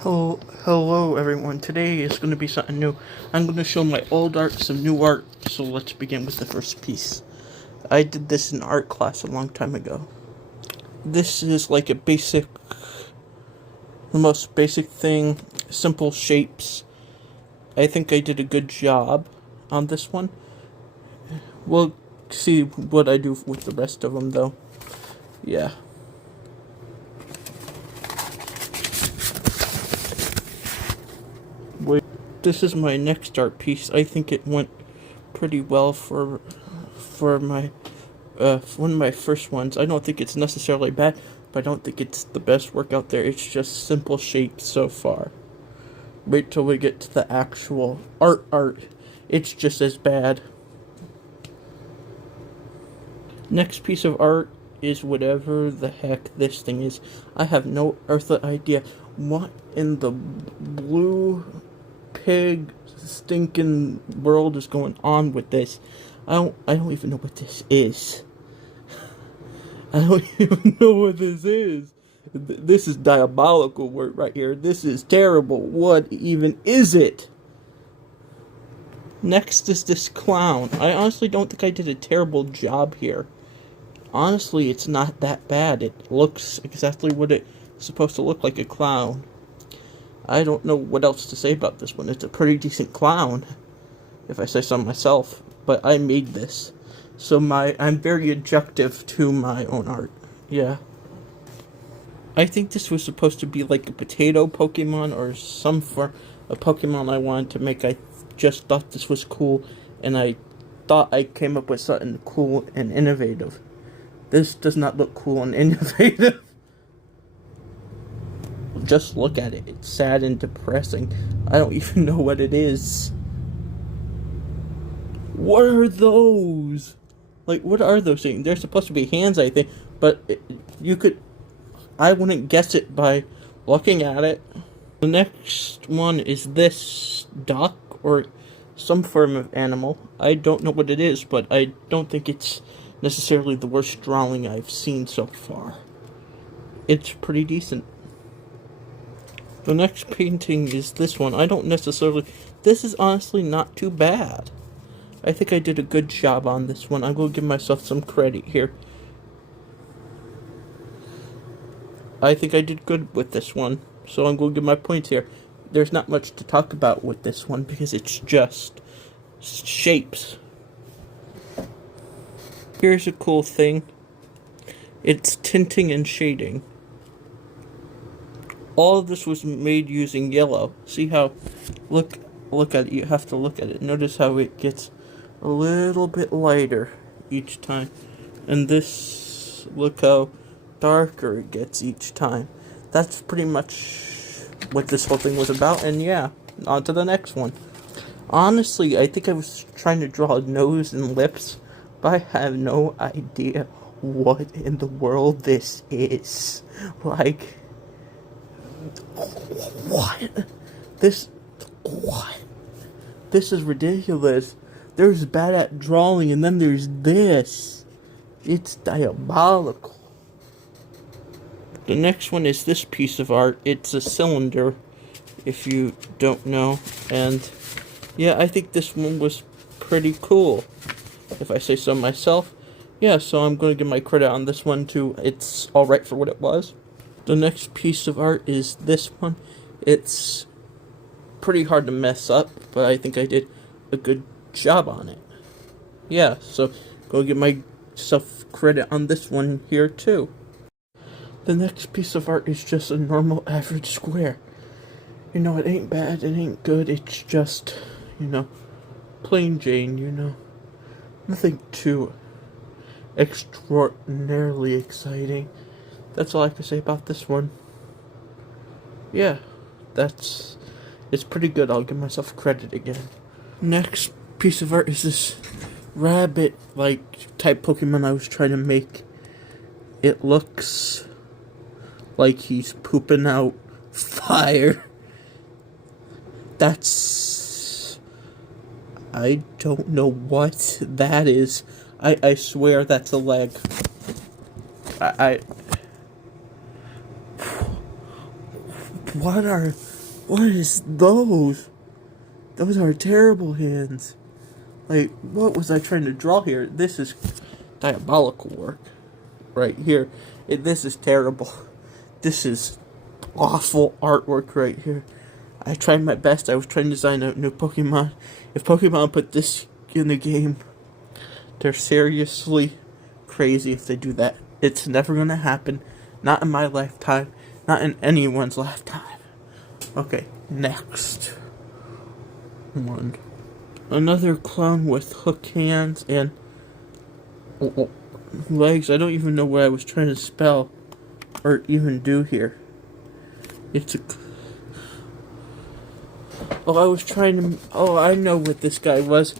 Hello everyone. Today is going to be something new. I'm going to show my old art, some new art. So let's begin with the first piece. I did this in art class a long time ago. This is like the most basic thing, simple shapes. I think I did a good job on this one. We'll see what I do with the rest of them though. Yeah. This is my next art piece. I think it went pretty well for my one of my first ones. I don't think it's necessarily bad, but I don't think it's the best work out there. It's just simple shapes so far. Wait till we get to the actual art. It's just as bad. Next piece of art is whatever the heck this thing is. I have no earthly idea what in the blue pig stinking world is going on with this. I don't even know what this is. I don't even know what this is. This is diabolical work right here. This is terrible. What even is it? Next is this clown. I honestly don't think I did a terrible job here. Honestly, it's not that bad. It looks exactly what it's supposed to look like, a clown. I don't know what else to say about this one. It's a pretty decent clown, if I say so myself. But I made this, so I'm very objective to my own art. Yeah. I think this was supposed to be like a potato Pokemon or some form of Pokemon I wanted to make. I just thought this was cool, and I thought I came up with something cool and innovative. This does not look cool and innovative. Just look at it. It's sad and depressing. I don't even know what it is. What are those? Like, what are those things? They're supposed to be hands, I think. But I wouldn't guess it by looking at it. The next one is this duck or some form of animal. I don't know what it is, but I don't think it's necessarily the worst drawing I've seen so far. It's pretty decent. The next painting is this one. This is honestly not too bad. I think I did a good job on this one. I'm going to give myself some credit here. I think I did good with this one, so I'm going to give my points here. There's not much to talk about with this one because it's just shapes. Here's a cool thing. It's tinting and shading. All of this was made using yellow. See how, look at it, you have to look at it. Notice how it gets a little bit lighter each time. And this, look how darker it gets each time. That's pretty much what this whole thing was about, and yeah, on to the next one. Honestly, I think I was trying to draw a nose and lips, but I have no idea what in the world this is. Like, what? What? This is ridiculous. There's bad at drawing, and then there's this. It's diabolical. The next one is this piece of art. It's a cylinder, if you don't know. And yeah, I think this one was pretty cool, if I say so myself. Yeah, so I'm going to give my credit on this one too. It's alright for what it was. The next piece of art is this one. It's pretty hard to mess up, but I think I did a good job on it. Yeah, so go give myself credit on this one here too. The next piece of art is just a normal average square. You know, it ain't bad, it ain't good, it's just, plain Jane, Nothing too extraordinarily exciting. That's all I can say about this one. Yeah, it's pretty good. I'll give myself credit again. Next piece of art is this rabbit-like type Pokemon I was trying to make. It looks like he's pooping out fire. I don't know what that is. I swear that's a leg. What is those? Those are terrible hands. Like, what was I trying to draw here? This is diabolical work. Right here. This is terrible. This is awful artwork right here. I tried my best. I was trying to design a new Pokemon. If Pokemon put this in the game, they're seriously crazy if they do that. It's never gonna happen. Not in my lifetime. Not in anyone's lifetime. Okay, next one. Another clown with hook hands and legs. I don't even know what I was trying to spell or even do here. It's a... I know what this guy was.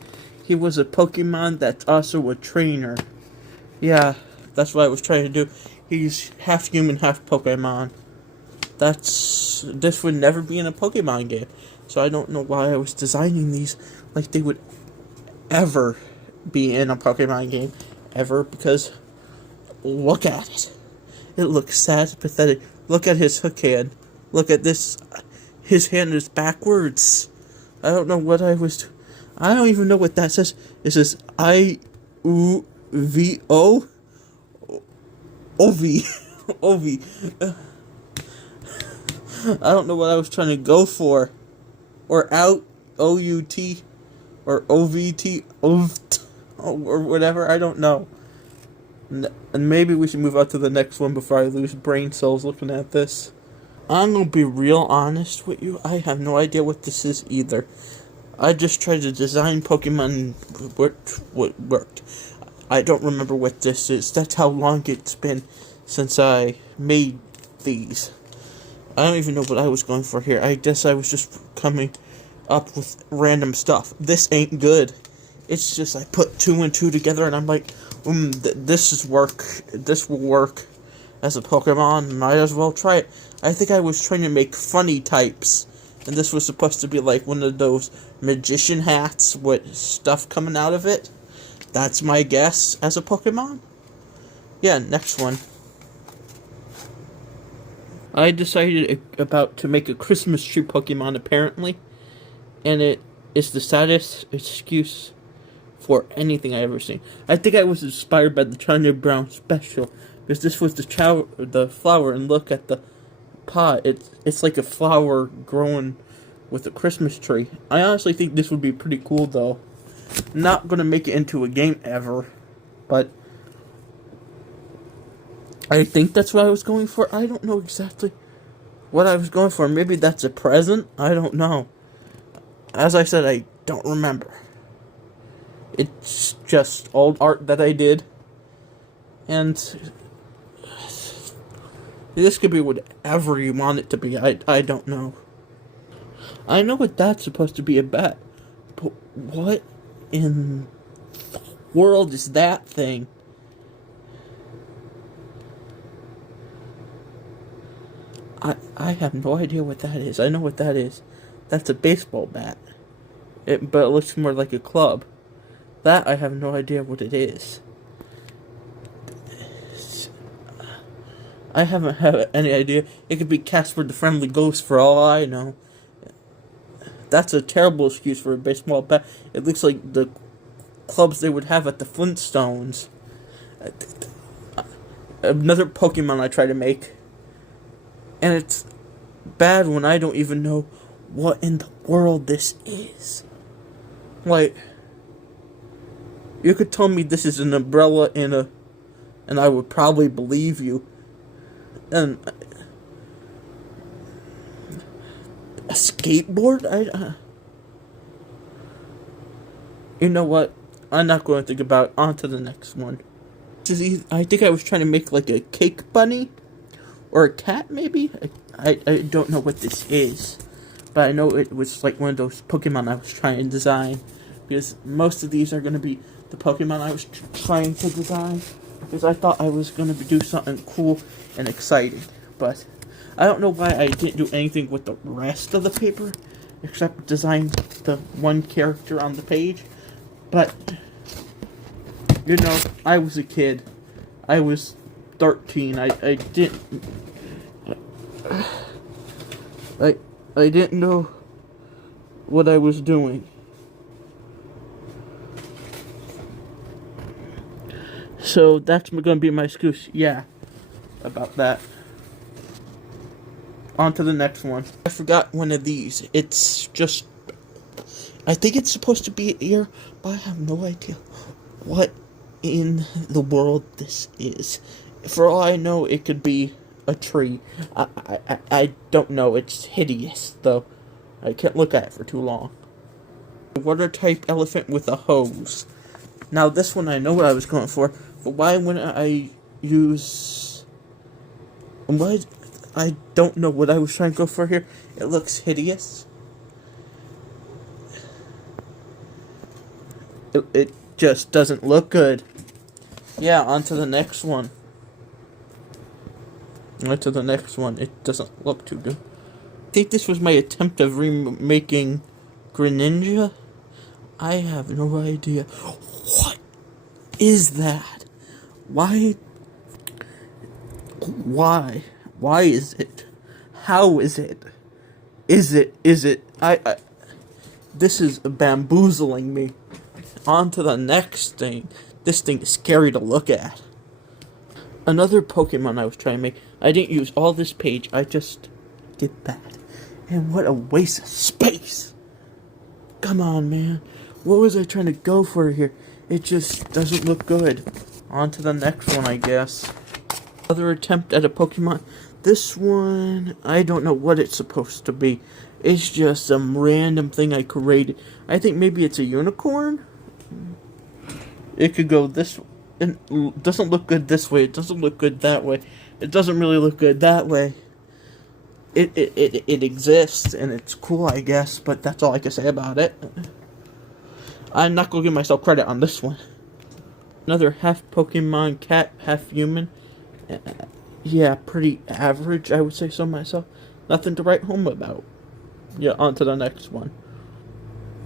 He was a Pokemon that's also a trainer. Yeah, that's what I was trying to do. He's half human, half Pokemon. This would never be in a Pokemon game. So I don't know why I was designing these like they would ever be in a Pokemon game. Ever, because look at it. It looks sad, pathetic. Look at his hook hand. Look at this. His hand is backwards. I don't know what I was... I don't even know what that says. It says I-U-V-O? O-V. O-V. I don't know what I was trying to go for. Or out, O-U-T, or O-V-T, or whatever, I don't know. And maybe we should move on to the next one before I lose brain cells looking at this. I'm gonna be real honest with you, I have no idea what this is either. I just tried to design Pokemon what worked. I don't remember what this is. That's how long it's been since I made these. I don't even know what I was going for here. I guess I was just coming up with random stuff. This ain't good. It's just I put 2 and 2 together and I'm like, this is work. This will work as a Pokemon. Might as well try it. I think I was trying to make funny types. And this was supposed to be like one of those magician hats with stuff coming out of it. That's my guess as a Pokemon. Yeah, next one. I decided to make a Christmas tree Pokemon, apparently. And it is the saddest excuse for anything I ever seen. I think I was inspired by the Charlie Brown special. Because this was the flower, and look at the pot. It's like a flower growing with a Christmas tree. I honestly think this would be pretty cool, though. Not gonna make it into a game ever. But I think that's what I was going for. I don't know exactly what I was going for. Maybe that's a present? I don't know. As I said, I don't remember. It's just old art that I did. And this could be whatever you want it to be. I don't know. I know what that's supposed to be about. But what in the world is that thing? I have no idea what that is. I know what that is. That's a baseball bat. But it looks more like a club. That I have no idea what it is. I haven't had any idea. It could be Casper the Friendly Ghost for all I know. That's a terrible excuse for a baseball bat. It looks like the clubs they would have at the Flintstones. Another Pokemon I try to make. And it's bad when I don't even know what in the world this is. Like, you could tell me this is an umbrella and I would probably believe you. And a skateboard? You know what? I'm not going to think about it. On to the next one. I think I was trying to make like a cake bunny. Or a cat, maybe? I don't know what this is. But I know it was like one of those Pokemon I was trying to design. Because most of these are going to be the Pokemon I was trying to design. Because I thought I was going to do something cool and exciting. But I don't know why I didn't do anything with the rest of the paper. Except design the one character on the page. But, you know, I was a kid. I was 13. I didn't... I didn't know what I was doing. So that's going to be my excuse. Yeah, about that. On to the next one. I forgot one of these. It's just... I think it's supposed to be an ear, but I have no idea what in the world this is. For all I know, it could be a tree. I don't know. It's hideous, though. I can't look at it for too long. A water-type elephant with a hose. Now, this one I know what I was going for, but why wouldn't I use... Why... I don't know what I was trying to go for here. It looks hideous. It just doesn't look good. Yeah, on to the next one. On to the next one. It doesn't look too good. I think this was my attempt of remaking Greninja. I have no idea. What is that? Why? Why is it? How is it? Is it? This is bamboozling me. On to the next thing. This thing is scary to look at. Another Pokemon I was trying to make. I didn't use all this page. I just did that. And what a waste of space. Come on, man. What was I trying to go for here? It just doesn't look good. On to the next one, I guess. Another attempt at a Pokemon. This one, I don't know what it's supposed to be. It's just some random thing I created. I think maybe it's a unicorn? It could go this way. It doesn't look good this way. It doesn't look good that way. It doesn't really look good that way. It exists, and it's cool, I guess, but that's all I can say about it. I'm not going to give myself credit on this one. Another half Pokemon cat, half human. Yeah, pretty average, I would say so myself. Nothing to write home about. Yeah, on to the next one.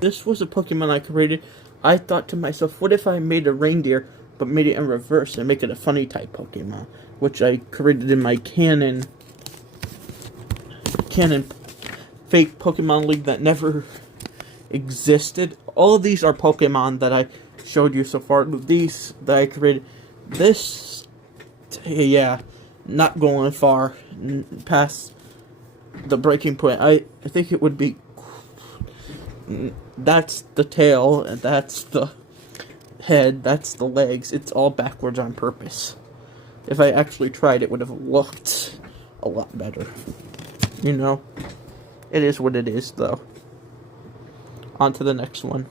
This was a Pokemon I created. I thought to myself, what if I made a reindeer, but made it in reverse and make it a funny type Pokemon? Which I created in my canon fake Pokemon League that never existed. All of these are Pokemon that I showed you so far. These that I created. This, yeah, not going far past the breaking point. I think it would be... That's the tail, and that's the head, that's the legs. It's all backwards on purpose. If I actually tried, it would have looked a lot better. You know? It is what it is, though. On to the next one.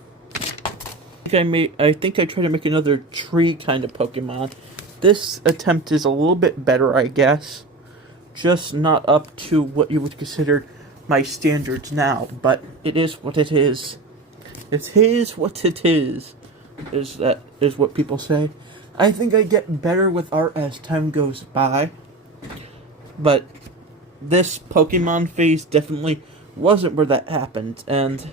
I think I tried to make another tree kind of Pokemon. This attempt is a little bit better, I guess. Just not up to what you would consider my standards now, but it is what it is. It is what it is. Is what people say. I think I get better with art as time goes by, but this Pokemon phase definitely wasn't where that happened. And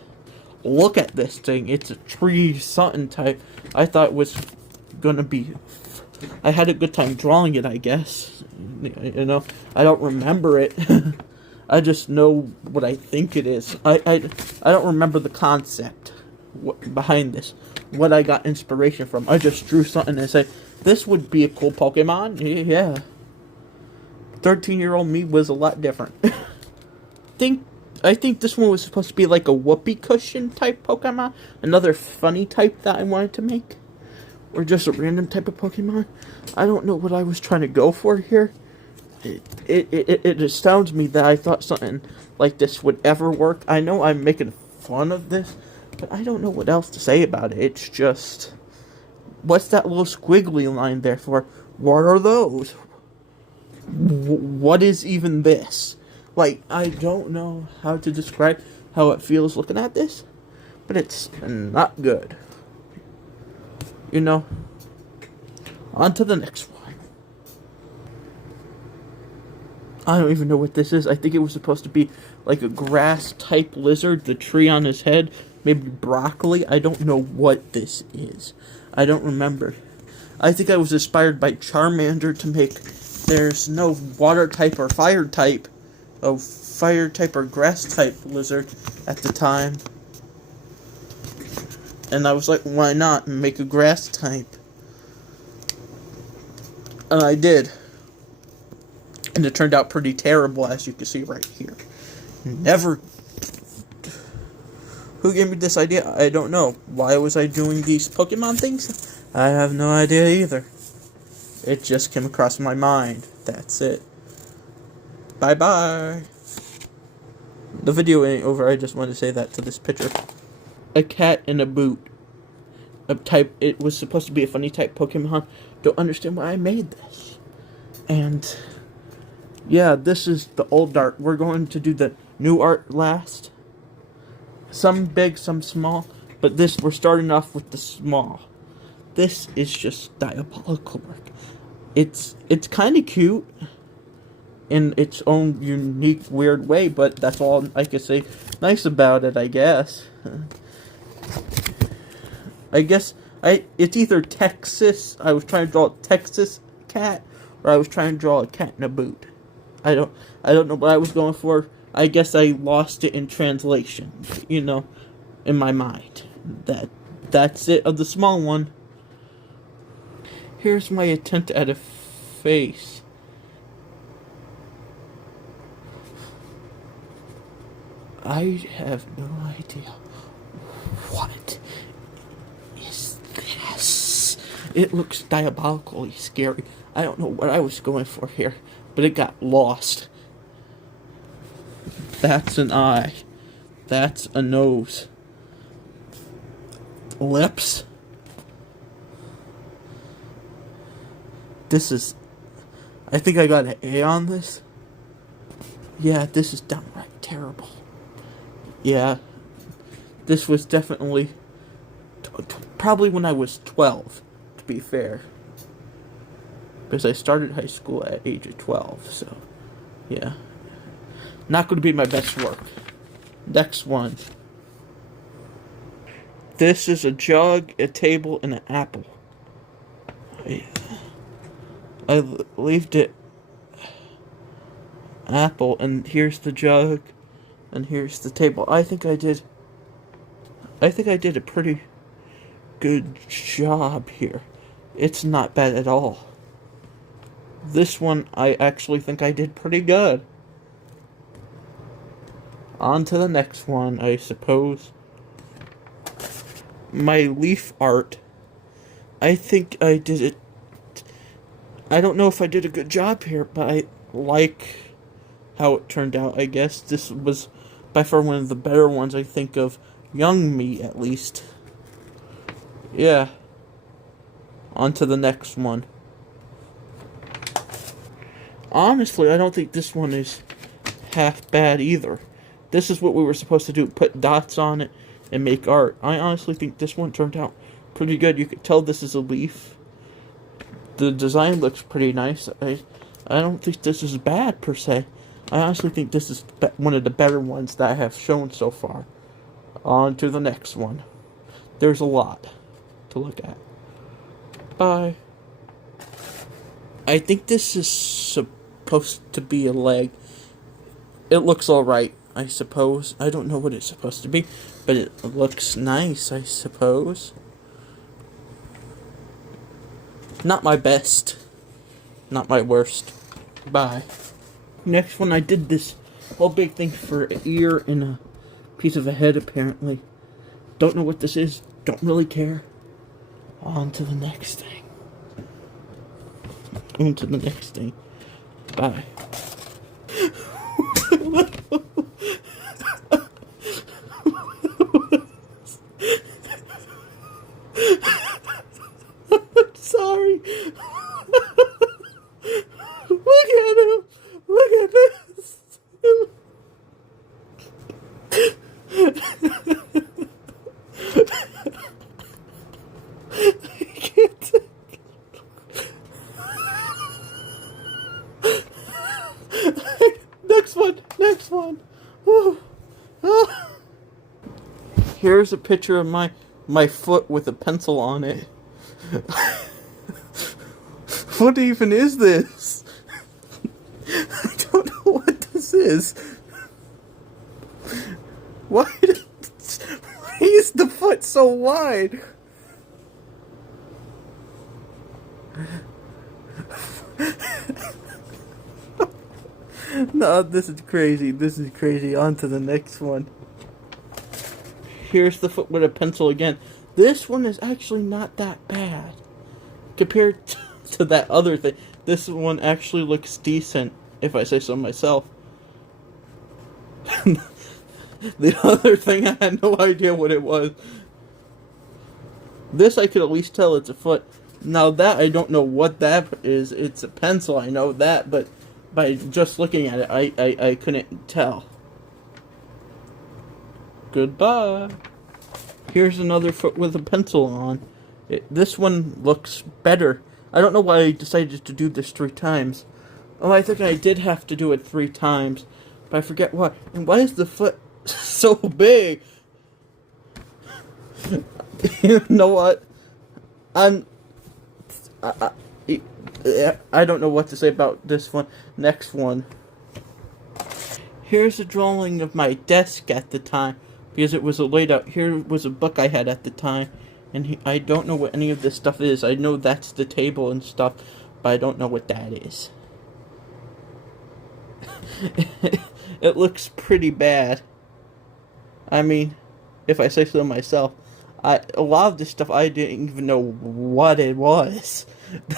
look at this thing. It's a tree something type. I thought it was gonna be... I had a good time drawing it, I guess. You know, I don't remember it. I just know what I think it is. I don't remember the concept behind this. What I got inspiration from. I just drew something and said, this would be a cool Pokemon. Yeah. 13-year-old me was a lot different. I think this one was supposed to be like a whoopee cushion type Pokemon. Another funny type that I wanted to make. Or just a random type of Pokemon. I don't know what I was trying to go for here. It astounds me that I thought something like this would ever work. I know I'm making fun of this, but I don't know what else to say about it. It's just... What's that little squiggly line there for? What are those? What is even this? Like, I don't know how to describe how it feels looking at this, but it's not good. You know? On to the next one. I don't even know what this is. I think it was supposed to be like a grass-type lizard, the tree on his head, maybe broccoli. I don't know what this is. I don't remember. I think I was inspired by Charmander to make... There's no water type or fire type of fire type or grass type lizard at the time. And I was like, why not make a grass type? And I did. And it turned out pretty terrible, as you can see right here. Never. Who gave me this idea? I don't know. Why was I doing these Pokemon things? I have no idea either. It just came across my mind. That's it. Bye-bye. The video ain't over. I just wanted to say that to this picture. A cat in a boot. It was supposed to be a funny type Pokemon. Don't understand why I made this. And yeah, this is the old art. We're going to do the new art last. Some big, some small. But we're starting off with the small. This is just diabolical work. It's kind of cute in its own unique, weird way, but that's all I can say nice about it, I guess. It's either Texas. I was trying to draw a Texas cat, or I was trying to draw a cat in a boot. I don't know what I was going for. I guess I lost it in translation, in my mind. That's it of the small one. Here's my attempt at a face. I have no idea. What is this? It looks diabolically scary. I don't know what I was going for here, but it got lost. That's an eye. That's a nose. Lips. I think I got an A on this. Yeah, this is downright terrible. Yeah, this was definitely probably when I was 12, to be fair. Because I started high school at age of 12, so yeah. Not going to be my best work. Next one. This is a jug, a table, and an apple. I leaved it apple, and here's the jug, and here's the table. I think I did a pretty good job here. It's not bad at all. This one, I actually think I did pretty good. On to the next one, I suppose. My leaf art. I think I did it. I don't know if I did a good job here, but I like how it turned out, I guess. This was by far one of the better ones, I think, of young me, at least. Yeah. On to the next one. Honestly, I don't think this one is half bad either. This is what we were supposed to do, put dots on it and make art. I honestly think this one turned out pretty good. You could tell this is a leaf. The design looks pretty nice. I don't think this is bad, per se. I honestly think this is one of the better ones that I have shown so far. On to the next one. There's a lot to look at. Bye. I think this is supposed to be a leg. It looks alright, I suppose. I don't know what it's supposed to be, but it looks nice, I suppose. Not my best. Not my worst. Bye. Next one, I did this whole big thing for an ear and a piece of a head, apparently. Don't know what this is. Don't really care. On to the next thing. On to the next thing. Bye. I'm sorry. Look at him. Look at this. I can't take it. Next one. Woo. Oh. Here's a picture of my foot with a pencil on it. What even is this? I don't know what this is. Why is the foot so wide? No, this is crazy. This is crazy. On to the next one. Here's the foot with a pencil again. This one is actually not that bad. Compared to that other thing. This one actually looks decent, if I say so myself. The other thing, I had no idea what it was. This I could at least tell it's a foot. Now that, I don't know what that is. It's a pencil, I know that, but by just looking at it, I couldn't tell. Goodbye. Here's another foot with a pencil on. This one looks better. I don't know why I decided to do this 3 times. Oh, I think I did have to do it 3 times. But I forget why. And why is the foot so big? You know what? I don't know what to say about this one. Next one. Here's a drawing of my desk at the time. Because it was laid out. Here was a book I had at the time. And I don't know what any of this stuff is. I know that's the table and stuff. But I don't know what that is. It looks pretty bad. I mean, if I say so myself. A lot of this stuff I didn't even know what it was.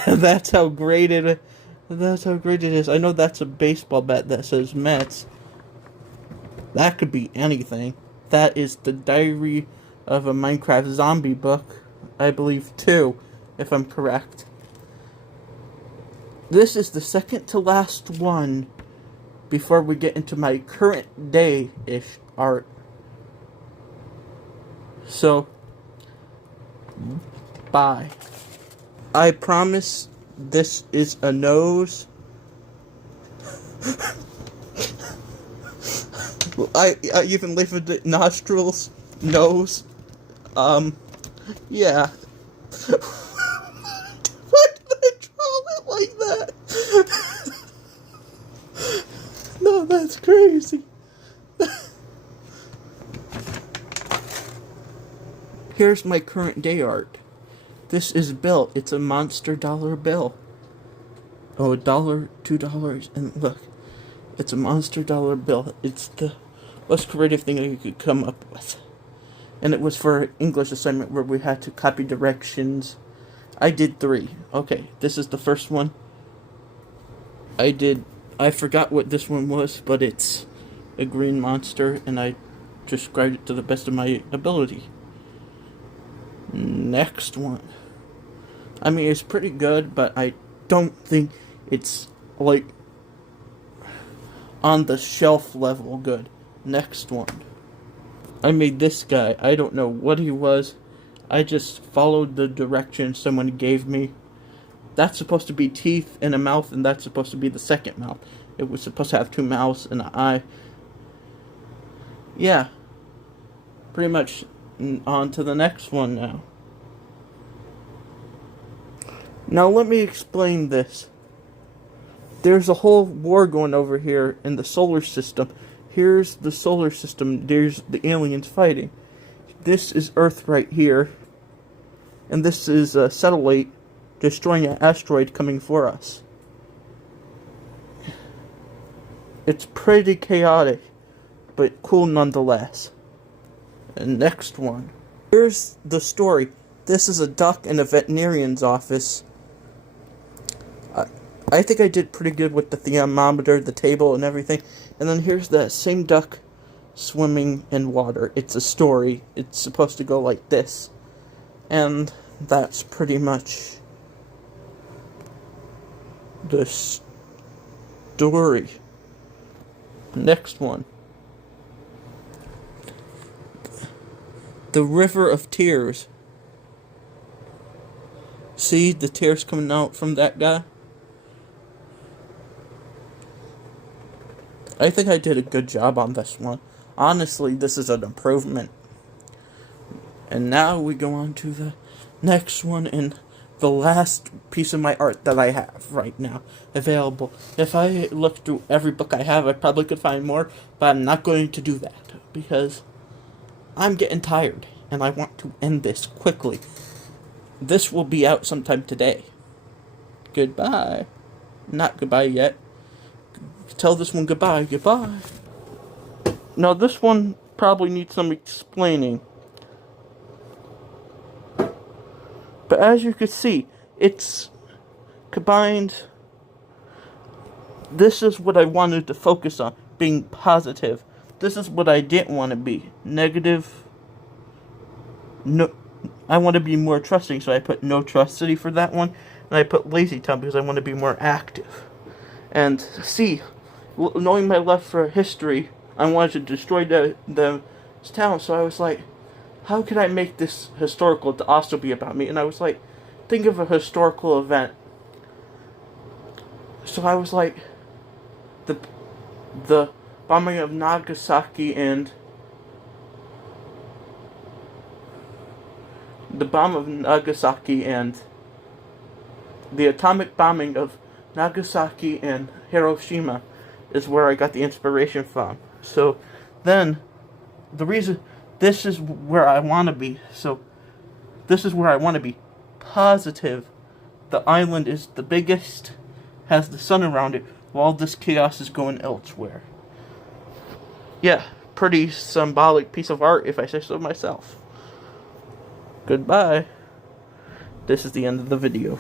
That's how great it is. I know that's a baseball bat that says Mets. That could be anything. That is the Diary of a Minecraft Zombie book, I believe, too, if I'm correct. This is the second to last one before we get into my current day-ish art. So, bye. I promise this is a nose. I even labeled it nostrils, nose. Yeah. Why did I draw it like that? No, that's crazy. Here's my current day art. This is Bill. It's a monster dollar bill. Oh, $1, $2, and look. It's a monster dollar bill. It's the most creative thing I could come up with. And it was for an English assignment where we had to copy directions. I did 3. Okay, this is the first one. I forgot what this one was, but it's a green monster, and I described it to the best of my ability. Next one. I mean, it's pretty good, but I don't think it's, like, on the shelf level good. Next one. I made this guy. I don't know what he was. I just followed the directions someone gave me. That's supposed to be teeth and a mouth, and that's supposed to be the second mouth. It was supposed to have 2 mouths and an eye. Yeah. Pretty much on to the next one now. Now let me explain this. There's a whole war going over here in the solar system. Here's the solar system. There's the aliens fighting. This is Earth right here. And this is a satellite destroying an asteroid coming for us. It's pretty chaotic, but cool nonetheless. And next one. Here's the story. This is a duck in a veterinarian's office. I think I did pretty good with the thermometer, the table, and everything. And then here's that same duck swimming in water. It's a story. It's supposed to go like this. And that's pretty much the story. Next one. The River of Tears. See the tears coming out from that guy? I think I did a good job on this one. Honestly, this is an improvement. And now we go on to the next one and the last piece of my art that I have right now available. If I look through every book I have, I probably could find more, but I'm not going to do that because I'm getting tired, and I want to end this quickly. This will be out sometime today. Goodbye. Not goodbye yet. Tell this one goodbye. Goodbye. Now, this one probably needs some explaining. But as you can see, it's combined. This is what I wanted to focus on, being positive. This is what I didn't want to be, negative. No, I want to be more trusting, so I put No Trust City for that one. And I put Lazy Town because I want to be more active. And see, knowing my love for history, I wanted to destroy the town, so I was like, how can I make this historical to also be about me? And I was like, think of a historical event. So I was like, the bombing of Nagasaki and the bomb of Nagasaki and the atomic bombing of Nagasaki and Hiroshima is where I got the inspiration from. So then, the reason, this is where I want to be. So this is where I want to be. Positive. The island is the biggest, has the sun around it, while this chaos is going elsewhere. Yeah, pretty symbolic piece of art if I say so myself. Goodbye. This is the end of the video.